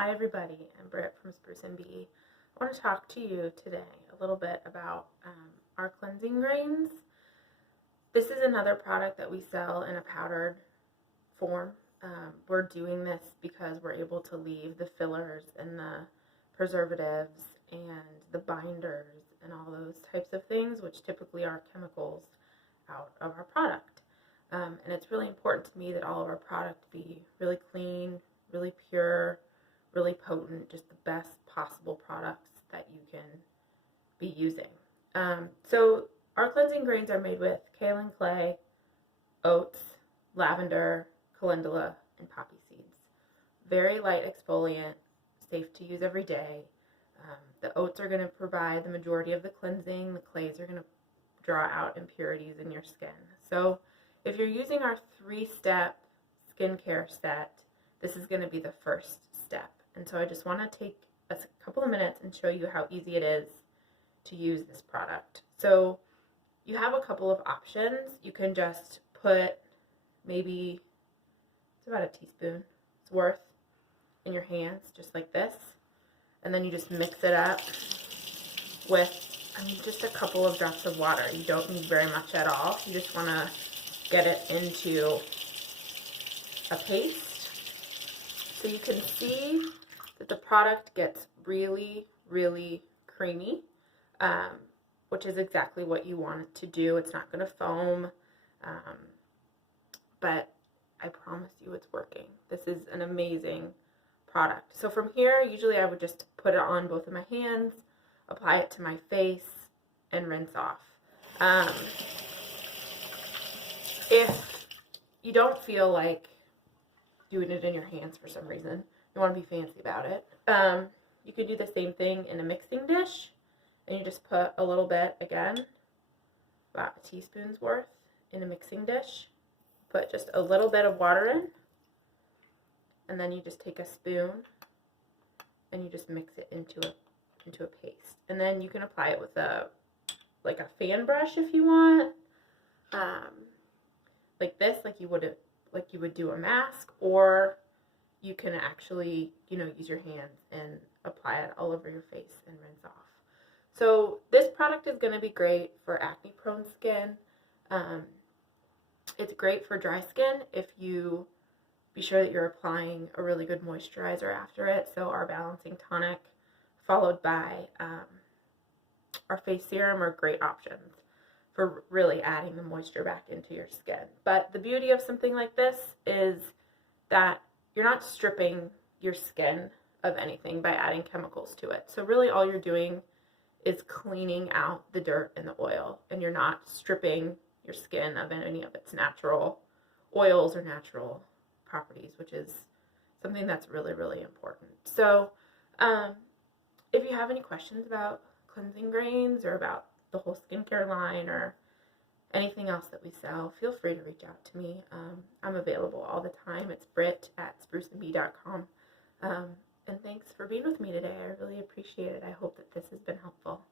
Hi everybody, I'm Britt from Spruce and Bee. I want to talk to you today a little bit about our cleansing grains. This is another product that we sell in a powdered form. We're doing this because we're able to leave the fillers and the preservatives and the binders and all those types of things, which typically are chemicals, out of our product. And it's really important to me that all of our product be really clean, really pure, really potent, just the best possible products that you can be using. So our cleansing grains are made with kaolin clay, oats, lavender, calendula, and poppy seeds. Very light exfoliant, safe to use every day. The oats are going to provide the majority of the cleansing. The clays are going to draw out impurities in your skin. So if you're using our 3-step skincare set, this is going to be the first step. And so I just want to take a couple of minutes and show you how easy it is to use this product. So you have a couple of options. You can just put maybe, it's about a teaspoon's worth in your hands, just like this. And then you just mix it up with, just a couple of drops of water. You don't need very much at all. You just want to get it into a paste. So you can see that the product gets really, really creamy, which is exactly what you want it to do. It's not going to foam, but I promise you it's working. This is an amazing product. So from here, usually I would just put it on both of my hands, apply it to my face, and rinse off. If you don't feel like doing it in your hands for some reason, you want to be fancy about it, you could do the same thing in a mixing dish, and you just put a little bit, again, about a teaspoon's worth in a mixing dish, put just a little bit of water in, and then you just take a spoon and you just mix it into a paste. And then you can apply it with a fan brush if you want, like this, like you would do a mask, or you can actually, use your hands and apply it all over your face and rinse off. So this product is going to be great for acne-prone skin. It's great for dry skin if you be sure that you're applying a really good moisturizer after it. So our balancing tonic followed by our face serum are great options for really adding the moisture back into your skin. But the beauty of something like this is that you're not stripping your skin of anything by adding chemicals to it. So really all you're doing is cleaning out the dirt and the oil, and you're not stripping your skin of any of its natural oils or natural properties, which is something that's really, really important. So if you have any questions about cleansing grains or about the whole skincare line or anything else that we sell, feel free to reach out to me. I'm available all the time. It's Britt at spruceandbee.com. And thanks for being with me today. I really appreciate it. I hope that this has been helpful.